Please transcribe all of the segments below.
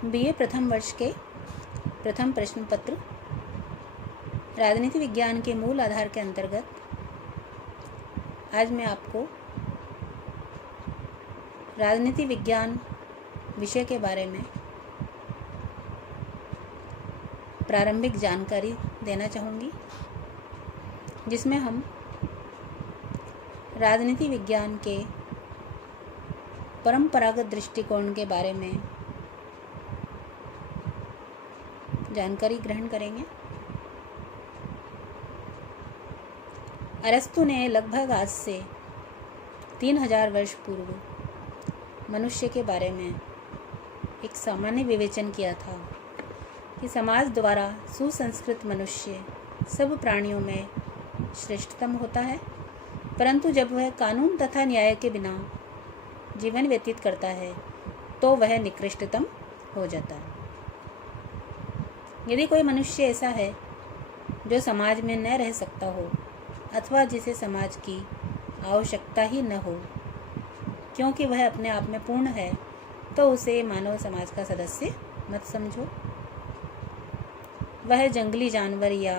BA प्रथम वर्ष के प्रथम प्रश्न पत्र राजनीति विज्ञान के मूल आधार के अंतर्गत आज मैं आपको राजनीति विज्ञान विषय के बारे में प्रारंभिक जानकारी देना चाहूँगी, जिसमें हम राजनीति विज्ञान के परंपरागत दृष्टिकोण के बारे में जानकारी ग्रहण करेंगे। अरस्तु ने लगभग आज से 3000 वर्ष पूर्व मनुष्य के बारे में एक सामान्य विवेचन किया था कि समाज द्वारा सुसंस्कृत मनुष्य सब प्राणियों में श्रेष्ठतम होता है, परंतु जब वह कानून तथा न्याय के बिना जीवन व्यतीत करता है तो वह निकृष्टतम हो जाता है। यदि कोई मनुष्य ऐसा है जो समाज में न रह सकता हो अथवा जिसे समाज की आवश्यकता ही न हो क्योंकि वह अपने आप में पूर्ण है, तो उसे मानव समाज का सदस्य मत समझो। वह जंगली जानवर या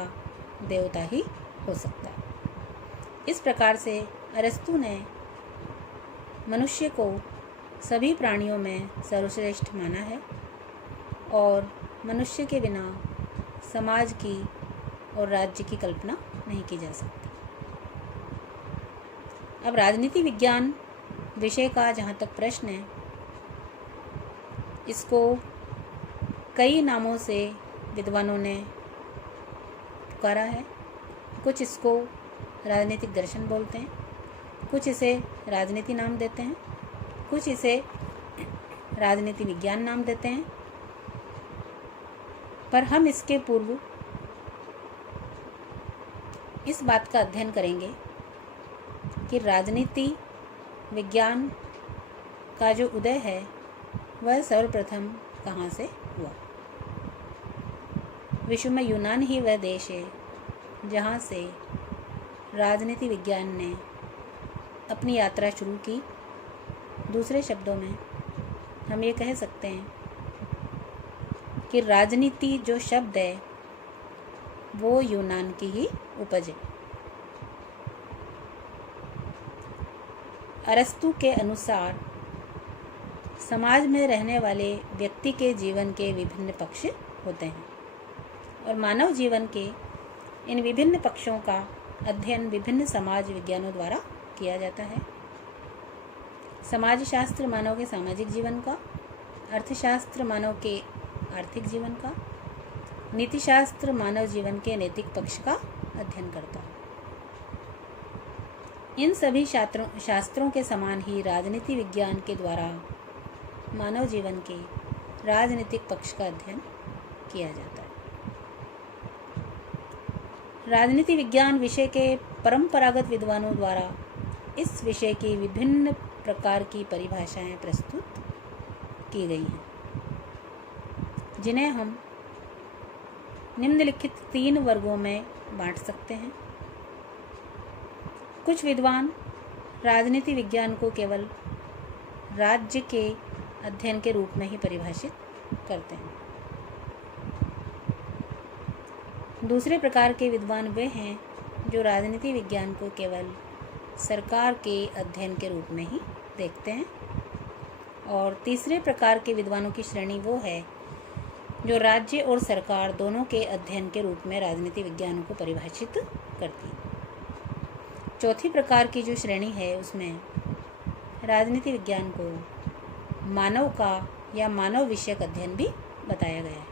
देवता ही हो सकता है। इस प्रकार से अरस्तु ने मनुष्य को सभी प्राणियों में सर्वश्रेष्ठ माना है और मनुष्य के बिना समाज की और राज्य की कल्पना नहीं की जा सकती। अब राजनीति विज्ञान विषय का जहाँ तक प्रश्न है, इसको कई नामों से विद्वानों ने पुकारा है। कुछ इसको राजनीतिक दर्शन बोलते हैं, कुछ इसे राजनीति नाम देते हैं, कुछ इसे राजनीति विज्ञान नाम देते हैं। पर हम इसके पूर्व इस बात का अध्ययन करेंगे कि राजनीति विज्ञान का जो उदय है वह सर्वप्रथम कहाँ से हुआ। विश्व में यूनान ही वह देश है जहाँ से राजनीति विज्ञान ने अपनी यात्रा शुरू की। दूसरे शब्दों में हम ये कह सकते हैं कि राजनीति जो शब्द है वो यूनान की ही उपज है। अरस्तु के अनुसार समाज में रहने वाले व्यक्ति के जीवन के विभिन्न पक्ष होते हैं और मानव जीवन के इन विभिन्न पक्षों का अध्ययन विभिन्न समाज विज्ञानों द्वारा किया जाता है। समाजशास्त्र मानव के सामाजिक जीवन का, अर्थशास्त्र मानव के आर्थिक जीवन का, नीतिशास्त्र मानव जीवन के नैतिक पक्ष का अध्ययन करता है। इन सभी शास्त्रों के समान ही राजनीति विज्ञान के द्वारा मानव जीवन के राजनीतिक पक्ष का अध्ययन किया जाता है। राजनीति विज्ञान विषय के परंपरागत विद्वानों द्वारा इस विषय की विभिन्न प्रकार की परिभाषाएं प्रस्तुत की गई हैं, जिन्हें हम निम्नलिखित 3 वर्गों में बांट सकते हैं। कुछ विद्वान राजनीति विज्ञान को केवल राज्य के अध्ययन के रूप में ही परिभाषित करते हैं। दूसरे प्रकार के विद्वान वे हैं जो राजनीति विज्ञान को केवल सरकार के अध्ययन के रूप में ही देखते हैं। और तीसरे प्रकार के विद्वानों की श्रेणी वो है जो राज्य और सरकार दोनों के अध्ययन के रूप में राजनीति विज्ञान को परिभाषित करती है। चौथी प्रकार की जो श्रेणी है उसमें राजनीति विज्ञान को मानव का या मानव विषयक अध्ययन भी बताया गया है।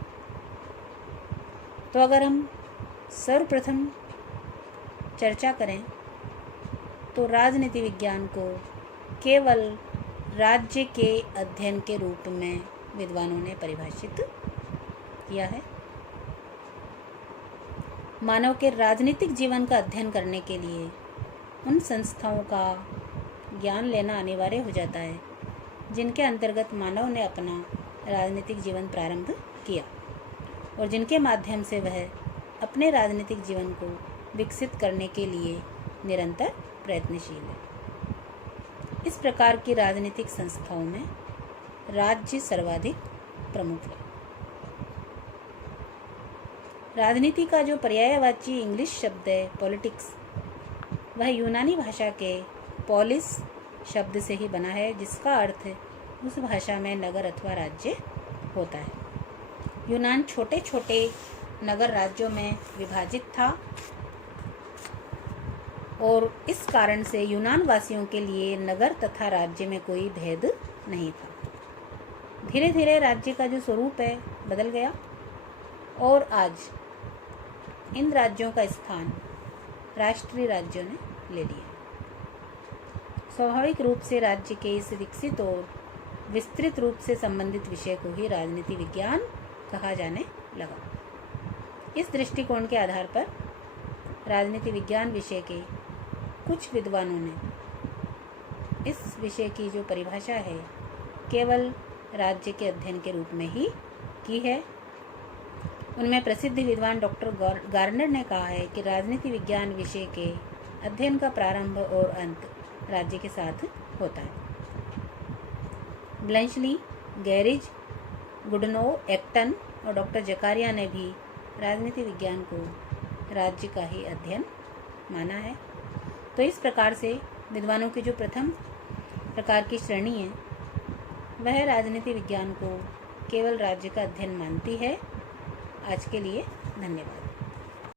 तो अगर हम सर्वप्रथम चर्चा करें तो राजनीति विज्ञान को केवल राज्य के अध्ययन के रूप में विद्वानों ने परिभाषित किया है। मानव के राजनीतिक जीवन का अध्ययन करने के लिए उन संस्थाओं का ज्ञान लेना अनिवार्य हो जाता है जिनके अंतर्गत मानव ने अपना राजनीतिक जीवन प्रारंभ किया और जिनके माध्यम से वह अपने राजनीतिक जीवन को विकसित करने के लिए निरंतर प्रयत्नशील है। इस प्रकार की राजनीतिक संस्थाओं में राज्य सर्वाधिक प्रमुख है। राजनीति का जो पर्यायवाची इंग्लिश शब्द है पॉलिटिक्स, वह यूनानी भाषा के पॉलिस शब्द से ही बना है, जिसका अर्थ उस भाषा में नगर अथवा राज्य होता है। यूनान छोटे छोटे नगर राज्यों में विभाजित था और इस कारण से यूनान वासियों के लिए नगर तथा राज्य में कोई भेद नहीं था। धीरे धीरे राज्य का जो स्वरूप है बदल गया और आज इन राज्यों का स्थान राष्ट्रीय राज्यों ने ले लिया। स्वाभाविक रूप से राज्य के इस विकसित और विस्तृत रूप से संबंधित विषय को ही राजनीति विज्ञान कहा जाने लगा। इस दृष्टिकोण के आधार पर राजनीति विज्ञान विषय के कुछ विद्वानों ने इस विषय की जो परिभाषा है केवल राज्य के अध्ययन के रूप में ही की है। उनमें प्रसिद्ध विद्वान डॉक्टर गार्नर ने कहा है कि राजनीति विज्ञान विषय के अध्ययन का प्रारंभ और अंत राज्य के साथ होता है। ब्लेंचली, गैरिज, गुडनो, एक्टन और डॉक्टर जकारिया ने भी राजनीति विज्ञान को राज्य का ही अध्ययन माना है। तो इस प्रकार से विद्वानों की जो प्रथम प्रकार की श्रेणी है वह राजनीति विज्ञान को केवल राज्य का अध्ययन मानती है। आज के लिए धन्यवाद।